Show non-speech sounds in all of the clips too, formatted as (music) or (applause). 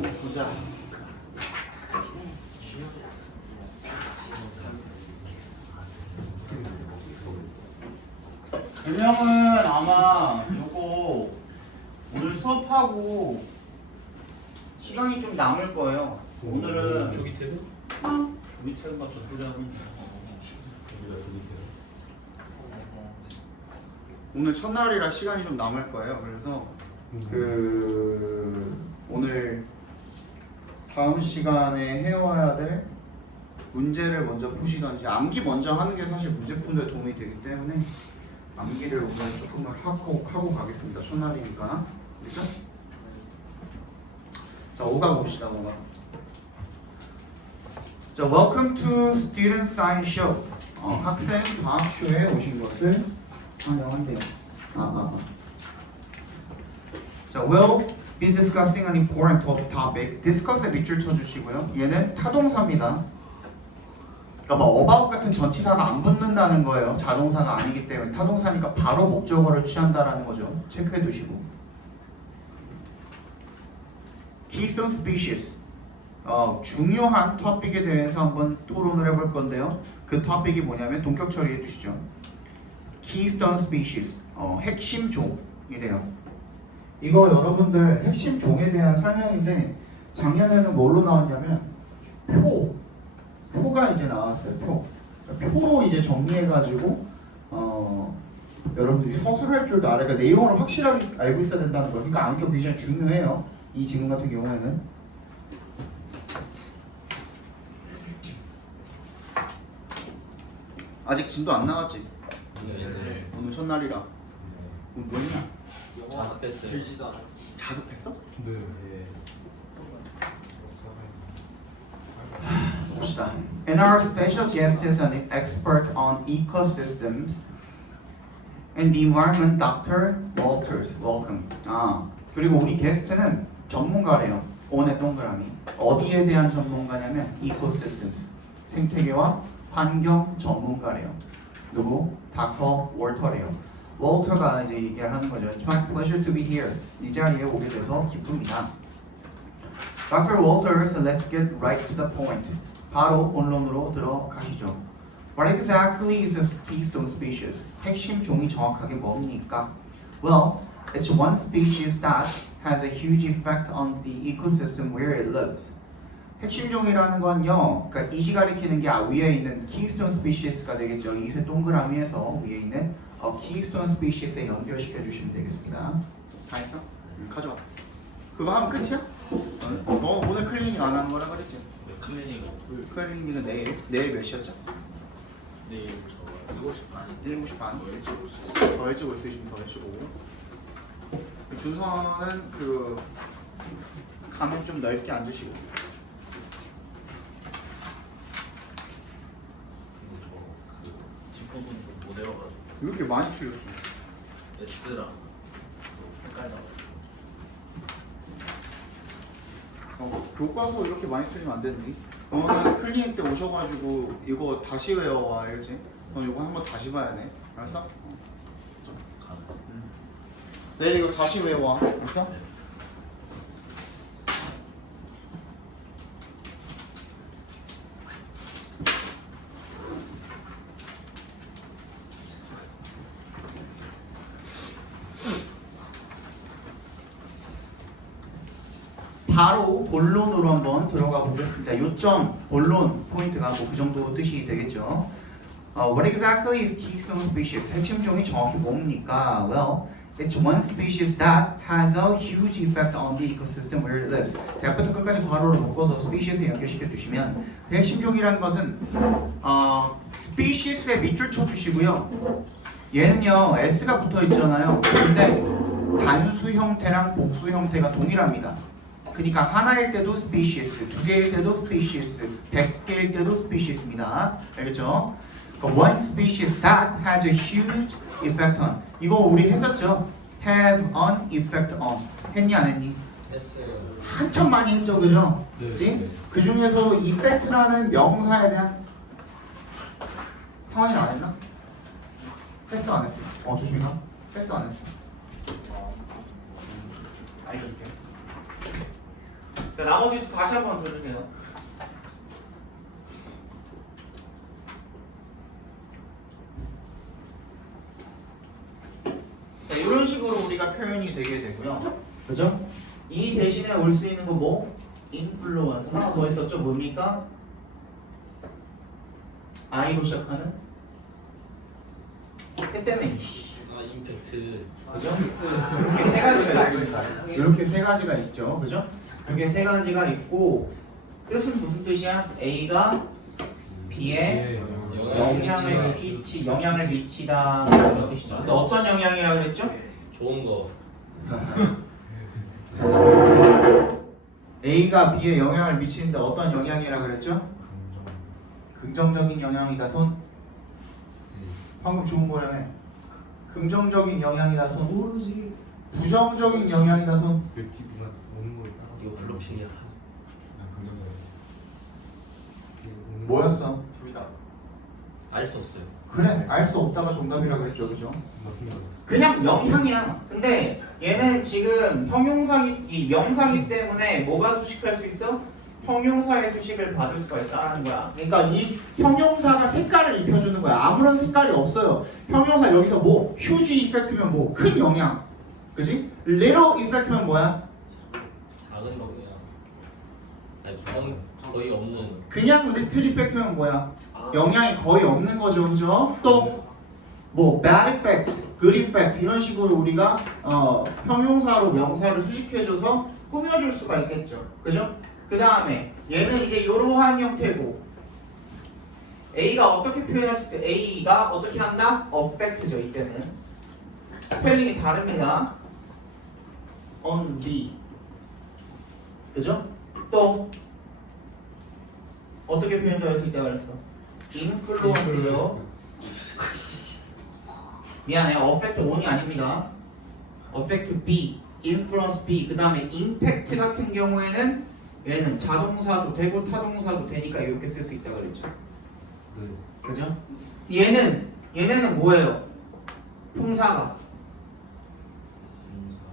보자. 유명은 아마 요거 오늘 수업하고 시간이 좀 남을 거예요. 오늘은 조기 퇴근? 밑에 막 저쪽하고 여기가 조기 퇴근. 오늘 첫날이라 시간이 좀 남을 거예요. 그래서 그 오늘 다음 시간에 해와야 될 문제를 먼저 푸시던지 암기 먼저 하는 게 사실 문제 푸는 데 도움이 되기 때문에 암기를 오늘 조금만 하고 하고 가겠습니다. 첫날이니까 그렇죠? 자, 5가 봅시다. 5가. 자, Welcome to Student Science Show. 어, 학생 과학쇼에 오신 것을 환영한대요. 아, 아, 아. 자, we'll be discussing an important topic. discuss에 밑줄 쳐주시고요. 얘는 타동사입니다. 그러니까 뭐 about 같은 전치사가 안 붙는다는 거예요. 자동사가 아니기 때문에 타동사니까 바로 목적어를 취한다라는 거죠. 체크해 두시고. Keystone species. 어, 중요한 토픽에 대해서 한번 토론을 해볼 건데요. 그 토픽이 뭐냐면 동격 처리해 주시죠. Keystone species. 어, 핵심 종이래요. 이거 여러분들 핵심 종에 대한 설명인데 작년에는 뭘로 나왔냐면 표 표가 이제 나왔어요. 표 표로 이제 정리해가지고 어 여러분들이 서술할 줄도 알아야 그러니까 내용을 확실하게 알고 있어야 된다는 거예요. 그러니까 안경 굉장히 중요해요. 이 지금 같은 경우에는 아직 진도 안 나왔지. 네. 오늘 첫날이라 오늘 뭐했냐? 자습 뺐어요. 들지도 않았어. 자습했어? 네. 봅시다. And our special guest is an expert on ecosystems and the environment, Dr. Walters. Welcome. 아 그리고 우리 게스트는 전문가래요. 오늘 동그라미. 어디에 대한 전문가냐면 ecosystems 생태계와 환경 전문가래요. 누구? 닥터 월터래요. 월터가 이제 얘기를 하는 거죠. It's my pleasure to be here. 이 자리에 오게 돼서 기쁩니다. Dr. Walters, let's get right to the point. 바로 본론으로 들어가시죠. What exactly is a keystone species? 핵심 종이 정확하게 뭡니까? Well, it's one species that has a huge effect on the ecosystem where it lives. 핵심 종이라는 건요, 그러니까 이시 가리키는 게 위에 있는 keystone species가 되겠죠. 이세 동그라미에서 위에 있는 어, keystone species에 연결시켜 주시면 되겠습니다. 다 했어? 응, 가져와. 그거 하면 끝이야? 어, 너 오늘 클리닝 안 하는 거라 그랬지? 네, 클리닉 클리닝은 내일 내일 몇 시였죠? 내일 저 7시 반인데 7시 반. 더 일찍 올수 있어요. 더 일찍 올 수 있으면 더 일찍 오고 준서는 그 가면 좀 넓게 앉으시고 저그 뒷부분 좀 못 외워가지고 왜 이렇게 많이 틀렸어? S랑 또 헷갈려가지고 어, 교과서 이렇게 많이 틀리면 안 되는데 너는 (laughs) 클리닉 때 오셔가지고 이거 다시 외워와 알겠지? 너 이거 한번 다시 봐야 돼 알았어? 어. 좀 가는 내일 이거 다시 외워 알았어? 네. 바로 본론으로 한번 들어가 요점 본론 포인트가 뭐 그 정도 뜻이 되겠죠. 어, what exactly is keystone species? 핵심 종이 정확히 뭡니까? Well, it's one species that has a huge effect on the ecosystem where it lives. 대학부터 끝까지 괄호를 묶어서 species에 연결시켜 주시면 그 핵심 종이라는 것은 어, species에 밑줄 쳐 주시고요. 얘는요 s가 붙어 있잖아요. 근데 단수 형태랑 복수 형태가 동일합니다. 그러니까 하나일 때도 species, 두 개일 때도 species, 백 개일 때도 species입니다. 알겠죠? 그러니까 one species that has a huge effect on. 이거 우리 했었죠? have an effect on. 했니 안 했니? 했어요. 한참 많이 했죠, 그죠? 네. 그지? 그 중에서도 effect라는 명사에 대한 상황이 안 했나? 했어 안 했어? 어 조심히 가. 했어 안 했어? 알려줄게. 자, 나머지도 다시 한번 들으세요. 자, 이런 식으로 우리가 표현이 되게 되고요. 그죠? 이 대신에 올 수 있는 거 뭐? 인플루언스. 하나 더 있었죠? 뭡니까? I로 시작하는? 때 때문에. 아 임팩트 그죠? 이렇게 세 가지가 이렇게 세 가지가 있죠. 그죠? 이렇게 세 가지가 있고 뜻은 무슨 뜻이야? A가 B에 영향을 끼치 영향을 미치다 이런 뜻이죠. 근데 어떤 영향이라고 그랬죠? 좋은 거 (laughs) A가 B에 영향을 미치는데 어떤 영향이라고 그랬죠? 긍정적인 영향이다 손. 방금 좋은 거라며. 긍정적인 영향이다 손. 모르지. 부정적인 영향이다 손. 이거 블록칭이야 뭐였어? 둘 다. 알 수 없어요 그래 알 수 없다가 정답이라 그랬죠, 그죠? 맞습니다. 그냥 영향이야. 근데 얘는 지금 형용사기 이 명사기 때문에 뭐가 수식할 수 있어? 형용사의 수식을 받을 수가 있다는 거야. 그러니까 이 형용사가 색깔을 입혀주는 거야. 아무런 색깔이 없어요. 형용사 여기서 뭐 huge effect면 뭐 큰 영향, 그지? little effect면 뭐야? 작은 거야 부정 거의 없는 그냥 little effect면 뭐야? 아, 영향이 거의 없는 거죠, 그죠? 또뭐 bad effect, good effect 이런 식으로 우리가 어, 형용사로 명사를 수식해줘서 꾸며줄 수가 있겠죠, 그죠? 그 다음에 얘는 이제 이러한 형태고 A가 어떻게 표현했을 때 A가 어떻게 한다? affect죠, 이때는 스펠링이 다릅니다. on B, 그죠? 또 어떻게 표현되었을 때가 그랬어? influence요. 미안해요. affect on이 아닙니다. affect B, influence B. 그 다음에 impact 같은 경우에는 얘는 자동사도 되고 타동사도 되니까 이렇게 쓸 수 있다 그랬죠. 네. 그죠? 얘는 얘네는 뭐예요? 품사가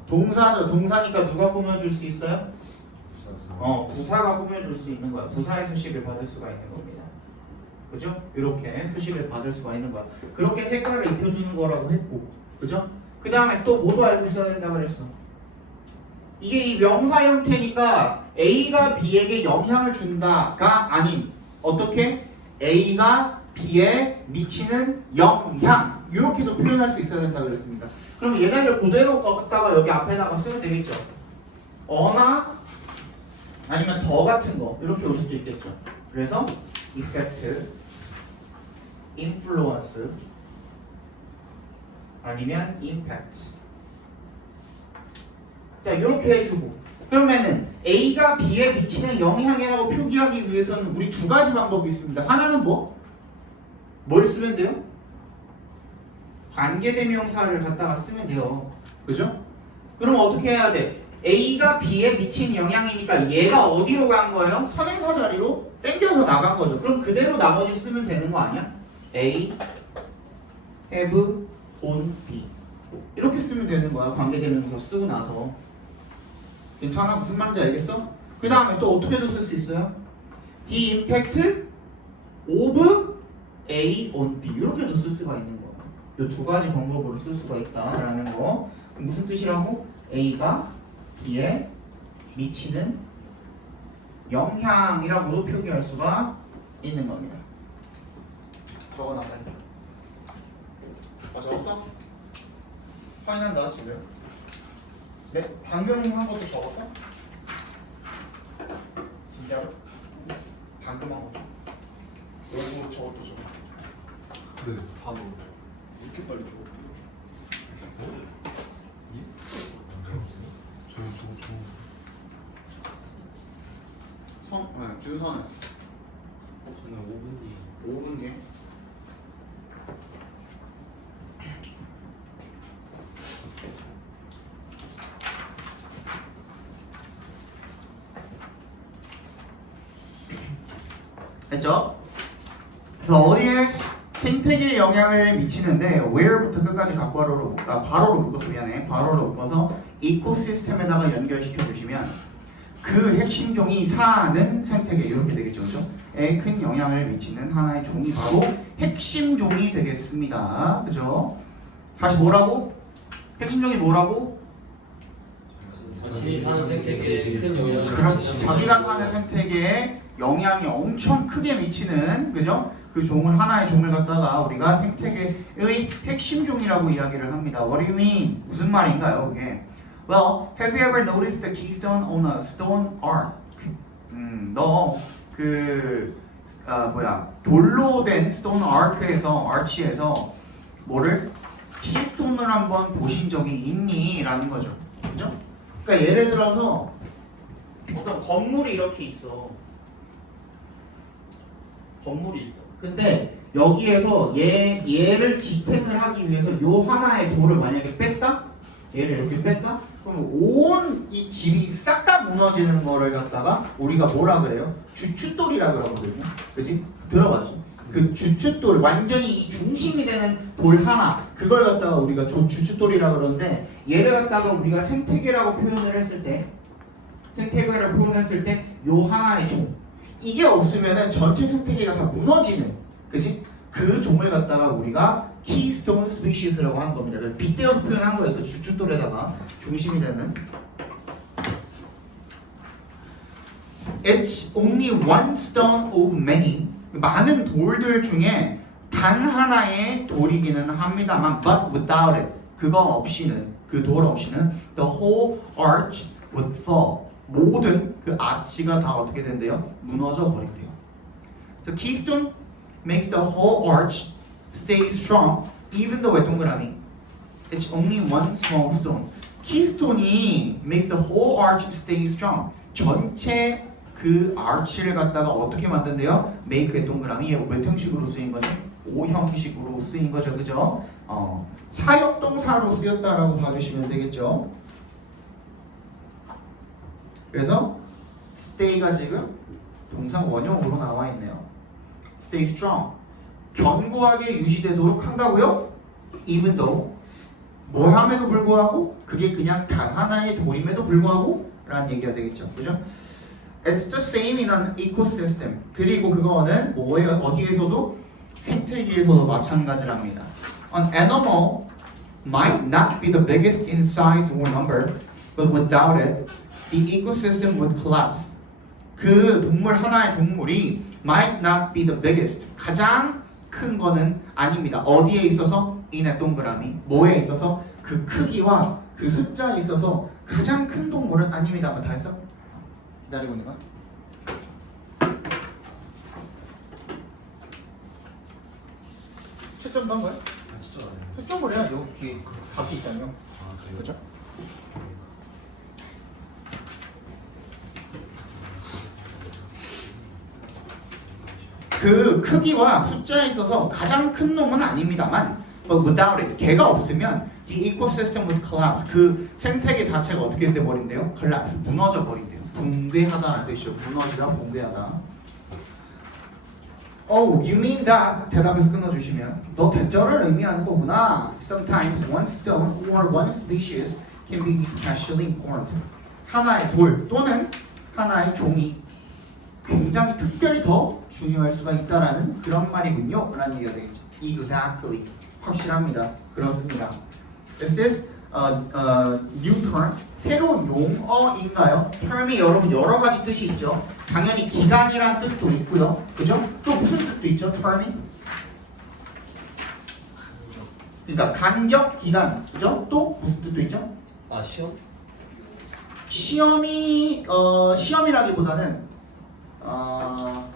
동사죠. 동사니까 누가 꾸며줄 수 있어요? 어, 부사가 꾸며줄 수 있는 거야. 부사의 수식을 받을 수가 있는 겁니다. 그죠? 이렇게 수식을 받을 수가 있는 거야. 그렇게 색깔을 입혀주는 거라고 했고, 그죠? 그 다음에 또 뭐도 알고 있어야 된다고 그랬어. 이게 이 명사 형태니까 A가 B에게 영향을 준다가 아닌 어떻게 A가 B에 미치는 영향 이렇게도 표현할 수 있어야 된다 그랬습니다. 그럼 얘네를 그대로 갖다가 여기 앞에다가 쓰면 되겠죠. 어나 아니면 더 같은 거 이렇게 올 수도 있겠죠. 그래서 effect, influence 아니면 impact. 자 이렇게 해주고 그러면은 A가 B에 미치는 영향이라고 표기하기 위해서는 우리 두 가지 방법이 있습니다. 하나는 뭐? 뭘 쓰면 돼요? 관계대명사를 갖다가 쓰면 돼요. 그죠? 그럼 어떻게 해야 돼? A가 B에 미친 영향이니까 얘가 어디로 간 거예요? 선행사 자리로 땡겨서 나간 거죠. 그럼 그대로 나머지 쓰면 되는 거 아니야? A, have, on, B 이렇게 쓰면 되는 거야. 관계대명사 쓰고 나서 괜찮아? 무슨 말인지 알겠어? 그 다음에 또 어떻게도 쓸 수 있어요? The impact of A on B 이렇게도 쓸 수가 있는 거야. 이 두 가지 방법으로 쓸 수가 있다라는 거. 무슨 뜻이라고? A가 B에 미치는 영향이라고도 표기할 수가 있는 겁니다. 적어 나가니. 아 적었어? 확인한다 지금. 네, 방금 한 것도 적었어? 진짜로? 방금 한 거. 여기 저것도 적었어. 네. 바로 이렇게 빨리 적어. 선, 네, 준선은 저는 5분 뒤 5분 뒤에. 됐죠? 그래서 어디에 생태계에 영향을 미치는데 where부터 끝까지 괄호로 아, 괄호로 묶어서 미안해 괄호로 묶어서 이코시스템에다가 연결시켜 주시면 그 핵심 종이 사는 생태계 이렇게 되겠죠, 그죠? 에큰 영향을 미치는 하나의 종이 바로 핵심 종이 되겠습니다, 그죠? 다시 뭐라고? 핵심 종이 뭐라고? 자신이 사는 생태계에 큰 영향을 그렇지. 자기가 사는 생태계에 영향이 엄청 크게 미치는 그죠? 그 종을 하나의 종을 갖다가 우리가 생태계의 핵심 종이라고 이야기를 합니다. What do you mean? 무슨 말인가요, 그게? Well, have you ever noticed the keystone on a stone arch? 음, 너그 아, 뭐야 돌로 된 스톤 아크에서 아치에서 뭐를 키스톤을 한번 보신 적이 있니?라는 거죠. 그죠? 그러니까 예를 들어서 어떤 건물이 이렇게 있어. 건물이 있어. 근데 여기에서 얘 얘를 지탱을 하기 위해서 요 하나의 돌을 만약에 뺐다, 얘를 이렇게 뺐다, 그러면 온이 집이 싹 다 무너지는 거를 갖다가 우리가 뭐라 그래요? 주춧돌이라 그러거든요. 그지? 들어봤죠? 그 주춧돌 완전히 이 중심이 되는 돌 하나 그걸 갖다가 우리가 조- 주춧돌이라 그러는데 얘를 갖다가 우리가 생태계라고 표현을 했을 때 생태계를 표현했을 때 요 하나의 종 이게 없으면은 전체 생태계가 다 무너지는 그지? 그 종을 갖다가 우리가 keystone species라고 하는 겁니다. 그래서 빗대어서 표현한 거였어. 주춧돌에다가 중심이 되는. It's only one stone of many. 많은 돌들 중에 단 하나의 돌이기는 합니다만, but without it. 그거 없이는 그 돌 없이는 the whole arch would fall. 모든 그 아치가 다 어떻게 된대요? 무너져 버린대요. The keystone makes the whole arch stay strong, even though 동그라미. It's only one small stone. 키스톤이 makes the whole arch stay strong. 전체 그 arch를 갖다가 어떻게 만든대요? make의 동그라미 얘몇 형식으로 쓰인 거죠? O 형식으로 쓰인 거죠, 그죠? 어, 사역동사로 쓰였다라고 봐주시면 되겠죠. 그래서 stay가 지금 동사 원형으로 나와 있네요. Stay strong. 견고하게 유지되도록 한다고요? Even though 뭐 함에도 불구하고 그게 그냥 단 하나의 돌임에도 불구하고 라는 얘기가 되겠죠. 그죠? It's the same in an ecosystem. 그리고 그거는 뭐에 어디에서도 생태계에서도 마찬가지랍니다. An animal might not be the biggest in size or number, but without it, the ecosystem would collapse. 그 동물 하나의 동물이 might not be the biggest 가장 큰 거는 아닙니다. 어디에 있어서 인의 동그라미 뭐에 있어서 그 크기와 그 숫자에 있어서 가장 큰 동물은 아닙니다. 뭐다 했어? 기다리고 있는 거야? 채점 넣은 거야? 아 진짜 안 해요. 채점을 해야 여기 각이 있잖아요. 아 그래요? 그죠? 그 크기와 숫자에 있어서 가장 큰 놈은 아닙니다만 but without it 걔가 없으면 the ecosystem would collapse 그 생태계 자체가 어떻게 돼 버린대요? collapse 무너져 버린대요 붕괴하다는 뜻이죠 무너지다 붕괴하다 Oh, you mean that? 대답해서 끊어주시면 너 대절을 의미하는 거구나. Sometimes one stone or one species can be especially important. 하나의 돌 또는 하나의 종이 굉장히 특별히 더 중요할 수가 있다라는 그런 말이군요. 라는 얘기가 되겠죠. Exactly. 확실합니다. 그렇습니다. Is this uh, uh, new term? 새로운 용어인가요? term이 여러분 여러 가지 뜻이 있죠. 당연히 기간이라는 뜻도 있고요. 그죠? 또 무슨 뜻도 있죠? term이? 그러니까 간격, 기간, 그죠? 또 무슨 뜻도 있죠? 아 시험? 시험이 어 시험이라기보다는 어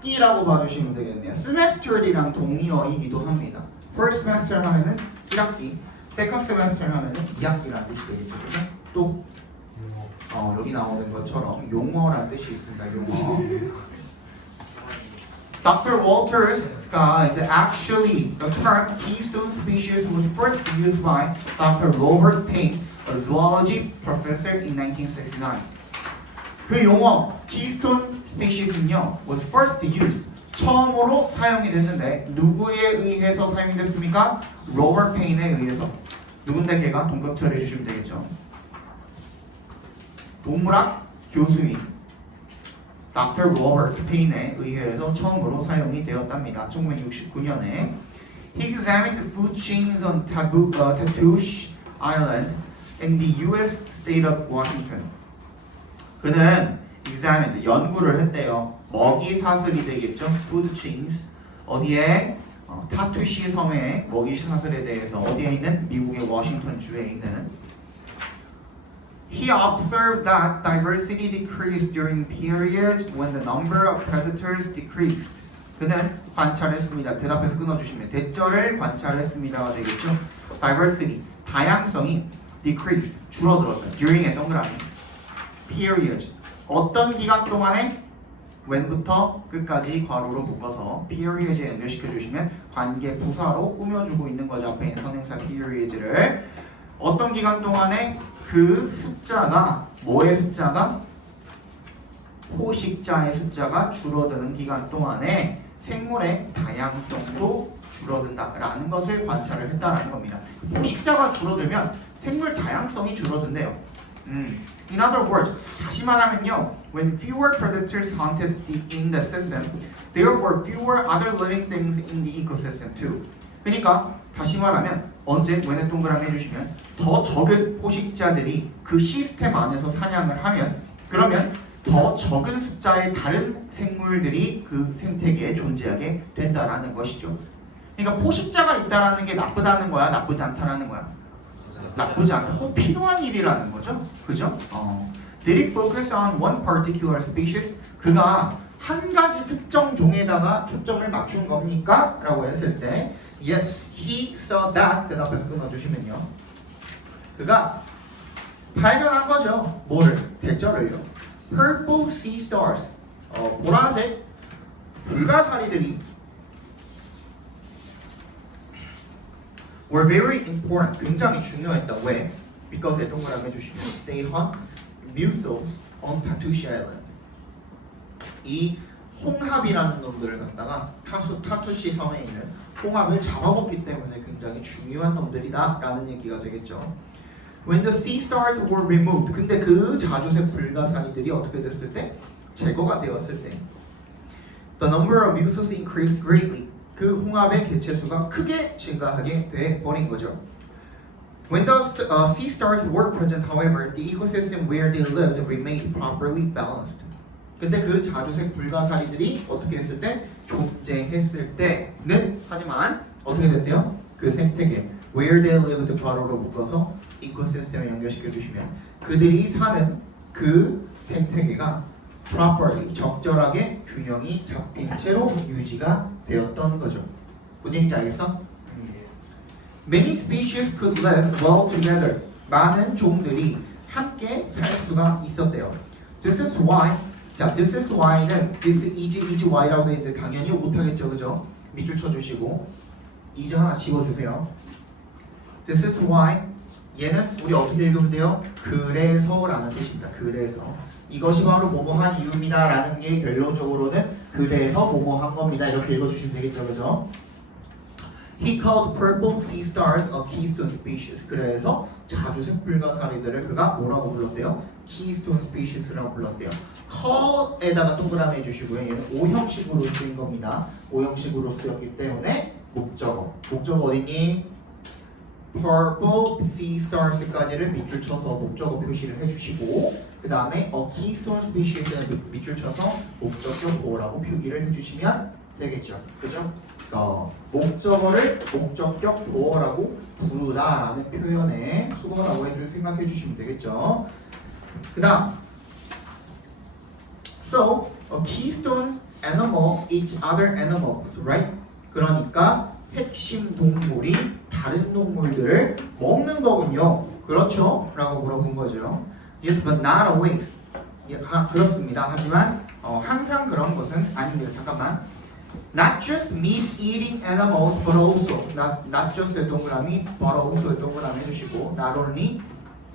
학기라고 봐주시면 되겠네요. semester이랑 동의어이기도 합니다. first semester 하면은 1학기, second semester 하면은 2학기라는 뜻이 되겠죠. 또 어, 여기 나오는 것처럼 용어라는 뜻이 있습니다. 용어. Dr. Walters가 이제 actually the term keystone species was first used by Dr. Robert Payne, a zoology professor in 1969. 그 용어 keystone species는요 was first used 처음으로 사용이 됐는데 누구에 의해서 사용이 됐습니까? 로버트 페인에 의해서 누군데 걔가 동격 처리해 주시면 되겠죠. 동물학 교수인 Dr. Robert Payne에 의해서 처음으로 사용이 되었답니다. 1969년에 He examined food chains on Tabu, uh, Tatoosh Island in the U.S. state of Washington. 그는 examined 연구를 했대요. 먹이 사슬이 되겠죠. Food chains 어디에 어, 타투시 섬의 먹이 사슬에 대해서 어디에 있는 미국의 워싱턴 주에 있는 He observed that diversity decreased during periods when the number of predators decreased. 그는 관찰했습니다. 대답해서 끊어주시면 대절을 관찰했습니다가 되겠죠. Diversity 다양성이 decreased 줄어들었다. During의 동그라미 periods 어떤 기간 동안에 when부터 끝까지 괄호로 묶어서 periods에 연결시켜 주시면 관계 부사로 꾸며주고 있는 거죠. 앞에 있는 선행사 periods를 어떤 기간 동안에 그 숫자가 뭐의 숫자가 포식자의 숫자가 줄어드는 기간 동안에 생물의 다양성도 줄어든다라는 것을 관찰을 했다라는 겁니다. 포식자가 줄어들면 생물 다양성이 줄어든대요. 음. In other words, 다시 말하면요, when fewer predators hunted the, in the system, there were fewer other living things in the ecosystem too. 그러니까 다시 말하면 언제 when에 동그라미 해주시면 더 적은 포식자들이 그 시스템 안에서 사냥을 하면 그러면 더 적은 숫자의 다른 생물들이 그 생태계에 존재하게 된다라는 것이죠. 그러니까 포식자가 있다라는 게 나쁘다는 거야, 나쁘지 않다라는 거야. 나쁘지 않다. 꼭 필요한 일이라는 거죠. 그죠? 어. Did it focus on one particular species? 그가 한 가지 특정 종에다가 초점을 맞춘 겁니까? 라고 했을 때 Yes, he saw that 대답해서 끊어주시면요. 그가 발견한 거죠. 뭐를? 대절을요. Purple sea stars. 어, 보라색 불가사리들이 were very important. 굉장히 중요했다. 왜? Because 동그라미 해주시면 they hunt mussels on Tatoosh Island. 이 홍합이라는 놈들을 갖다가 타수 타투시 섬에 있는 홍합을 잡아먹기 때문에 굉장히 중요한 놈들이다라는 얘기가 되겠죠. When the sea stars were removed, 근데 그 자주색 불가사리들이 어떻게 됐을 때 제거가 되었을 때, the number of mussels increased greatly. 그 홍합의 개체수가 크게 증가하게 돼 버린 거죠. When the uh, sea stars were present, however, the ecosystem where they lived remained properly balanced. 근데 그 자주색 불가사리들이 어떻게 했을 때 존재했을 때는 하지만 어떻게 됐대요? 그 생태계 where they lived 바로로 묶어서 이코시스템에 연결시켜 주시면 그들이 사는 그 생태계가 properly 적절하게 균형이 잡힌 채로 유지가 되었던 거죠. 무슨 얘기인지 알겠어? Many species could live well together. 많은 종들이 함께 살 수가 있었대요. This is why. 자, this is why는 this is is why라고 돼 있는데 당연히 못하겠죠, 그죠? 밑줄 쳐주시고 이제 하나 지워주세요. This is why. 얘는 우리 어떻게 읽으면 돼요? 그래서라는 뜻입니다. 그래서 이것이 바로 뭐뭐한 이유입니다라는 게 결론적으로는 그래서 뭐뭐한 겁니다. 이렇게 읽어주시면 되겠죠, 그죠? He called purple sea stars a keystone species. 그래서 자주색 불가사리들을 그가 뭐라고 불렀대요? keystone species라고 불렀대요. call에다가 동그라미 해주시고요. 얘는 오형식으로 쓰인 겁니다. 오형식으로 쓰였기 때문에 목적어. 목적어 어디니? Purple sea stars까지를 밑줄 쳐서 목적어 표시를 해주시고 그 다음에 a keystone species는 밑줄 쳐서 목적격 보호라고 표기를 해주시면 되겠죠. 그죠? 어, 목적어를 목적격 보어라고 부르다라는 표현에 수거라고 해주 생각해 주시면 되겠죠. 그 다음 So a keystone animal eats other animals, right? 그러니까 핵심 동물이 다른 동물들을 먹는 거군요. 그렇죠? 라고 물어본 거죠. Yes, but not always. 예, 하- 그렇습니다. 하지만 어, 항상 그런 것은 아닙니다. 잠깐만. Not just meat eating animals, but also not not just 의 동그라미, but also 의 동그라미 해주시고 not only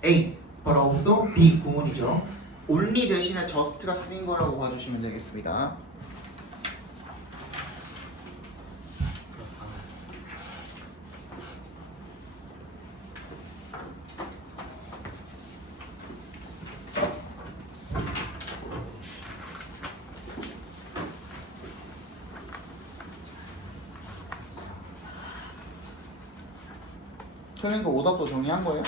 A, but also B 구문이죠. only 대신에 just가 쓰인 거라고 봐주시면 되겠습니다. 오답도 정리한 거예요?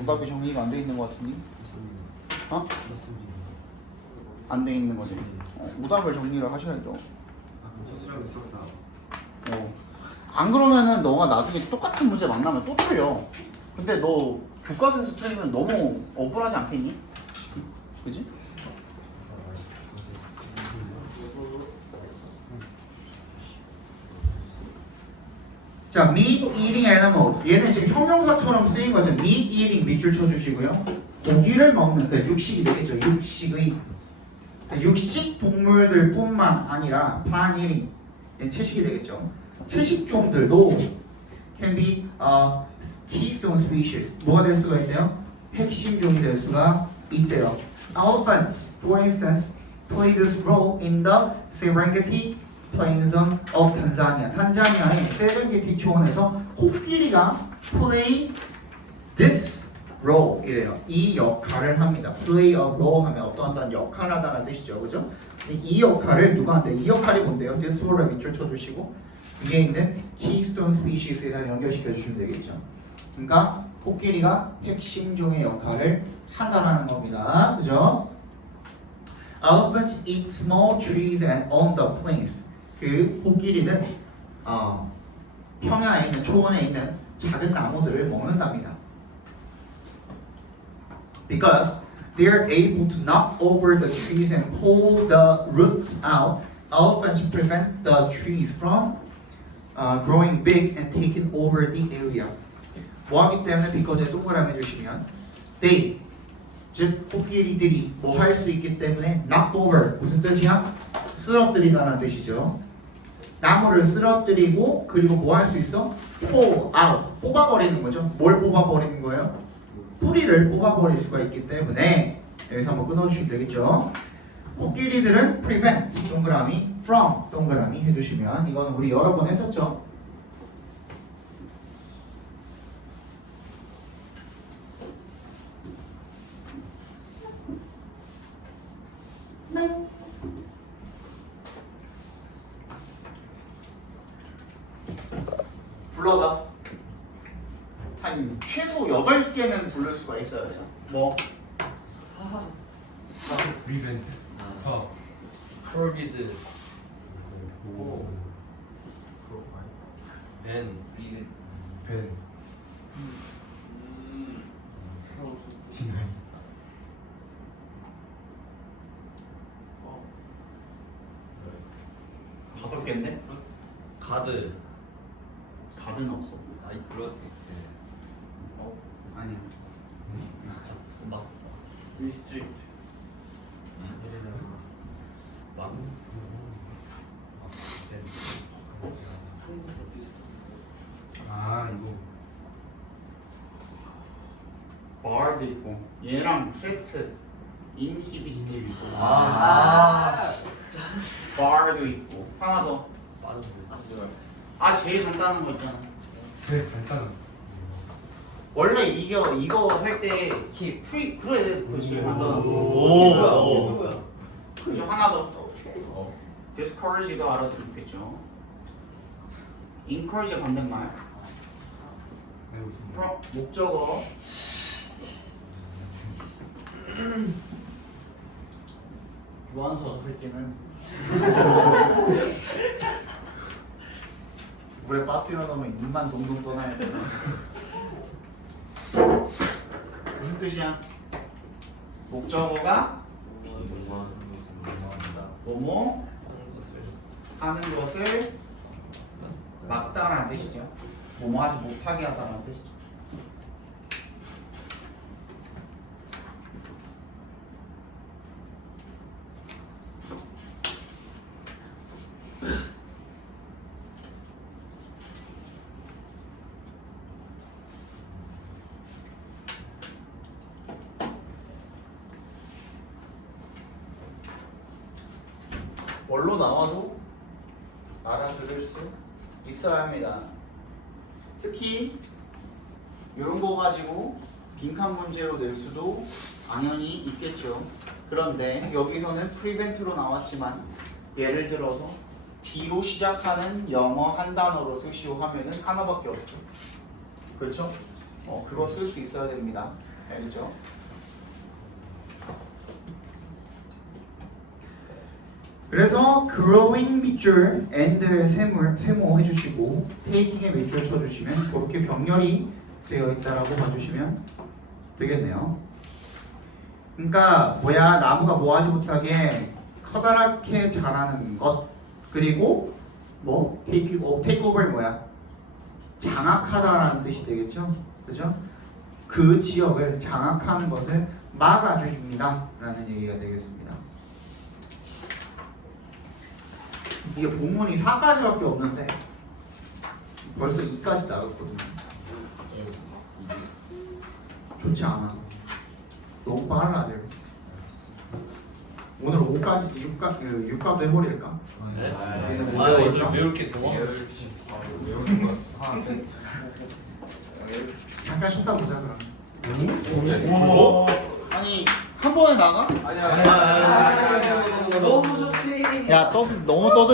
오답이 정리가 안 돼 있는 것 같은데? 맞습니다. 어? 맞습니다. 안 돼 있는 거지. 어, 오답을 정리를 하셔야죠. 아, 그럼 수술하고 있었다. 어. 안 그러면은 너가 나중에 똑같은 문제 만나면 또 틀려. 근데 너 교과서에서 틀리면 너무 억울하지 않겠니? 그지? 자, meat eating animals. 얘는 지금 형용사처럼 쓰인 거죠. meat eating 밑줄 쳐주시고요. 고기를 먹는 그 육식이 되겠죠. 육식의 육식 동물들뿐만 아니라 얘는 채식이 되겠죠. 채식종들도 can be uh, keystone species. 뭐가 될 수가 있대요? 핵심 종이 될 수가 있대요. Elephants, for instance, play this role in the Serengeti plains of Tanzania. 탄자니아의 세렝게티 초원에서 코끼리가 play this role 이래요. 이 역할을 합니다. play a role 하면 어떤 어떤 역할을 하다는 뜻이죠. 그죠? 이 역할을 누가 한대? 이 역할이 뭔데요? this role을 밑줄 쳐주시고 위에 있는 keystone species에다 연결시켜 주시면 되겠죠. 그러니까 코끼리가 핵심종의 역할을 한다라는 겁니다. 그죠? Elephants eat small trees and on the plains. 그 코끼리는 어, 평야에 있는 초원에 있는 작은 나무들을 먹는답니다. Because they are able to knock over the trees and pull the roots out, elephants prevent the trees from uh, growing big and taking over the area. 뭐하기 때문에 because에 동그라미 해주시면 they 즉 코끼리들이 뭐 할 수 있기 때문에 knock over 무슨 뜻이야? 쓰러뜨리다라는 뜻이죠. 나무를 쓰러뜨리고 그리고 뭐 할 수 있어? pull out 뽑아버리는 거죠. 뭘 뽑아버리는 거예요? 뿌리를 뽑아버릴 수가 있기 때문에 여기서 한번 끊어주시면 되겠죠. 코끼리들은 prevent 동그라미 from 동그라미 해주시면 이거는 우리 여러 번 했었죠. 불러봐. 한 최소 8개는 부를 수가 있어야 돼요. 뭐? 리벤트. 스탑. 폴비드 오. 벤 리벤 벤. 디나이. 개인데? 가드 가드는 없어. 아이 그렇지 네. 어? 아니야. 막 리스트릭트. 막 아 이거. 바드 있고 얘랑 세트 인히비티브 있고 아, 하나 더. 아 제일 간단한 거 있잖아. 제일 간단한. 원래 이거 이거 할때 프리 그래 그 제일 간단한 거. 오. 그죠 하나 더. 어. discourage도 알아듣겠죠. encourage 반대말. 프로 목적어. 유한서 저 새끼는 (laughs) 물에 빠뜨려 놓으면 입만 동동 떠나야 돼. 무슨 뜻이야? 목적어가 뭐뭐 하는 것을 막다라는 뜻이죠. 뭐뭐 하지 못하게 하다라는 뜻이죠. 뭘로 나와도 알아들을 수 있어야 합니다. 특히 이런 거 가지고 빈칸 문제로 낼 수도 당연히 있겠죠. 그런데 여기서는 prevent로 나왔지만 예를 들어서 D로 시작하는 영어 한 단어로 쓰시오 하면은 하나밖에 없죠. 그렇죠? 어, 그거 쓸 수 있어야 됩니다. 알겠죠? 그래서 growing 밑줄 and 세모, 세모 해주시고 taking의 밑줄 쳐주시면 그렇게 병렬이 되어 있다라고 봐주시면 되겠네요. 그러니까 뭐야 나무가 뭐하지 못하게 커다랗게 자라는 것 그리고 뭐 take, 어, take over 뭐야 장악하다라는 뜻이 되겠죠, 그죠? 그 지역을 장악하는 것을 막아주십니다라는 얘기가 되겠습니다. 이게 본문이 4까지밖에 없는데 벌써 2까지 나갔거든요. 좋지 않아. 너무 빨라져. 오늘 5까지 6까, 6까지 해버릴까? 네? 네. 아 이제 왜 이렇게 더워? 잠깐 쉬었다 보자 그럼. 오. 아니 한 번에 나가? 아니야. 너무 좋지. 야, 떠, 너무 떠들.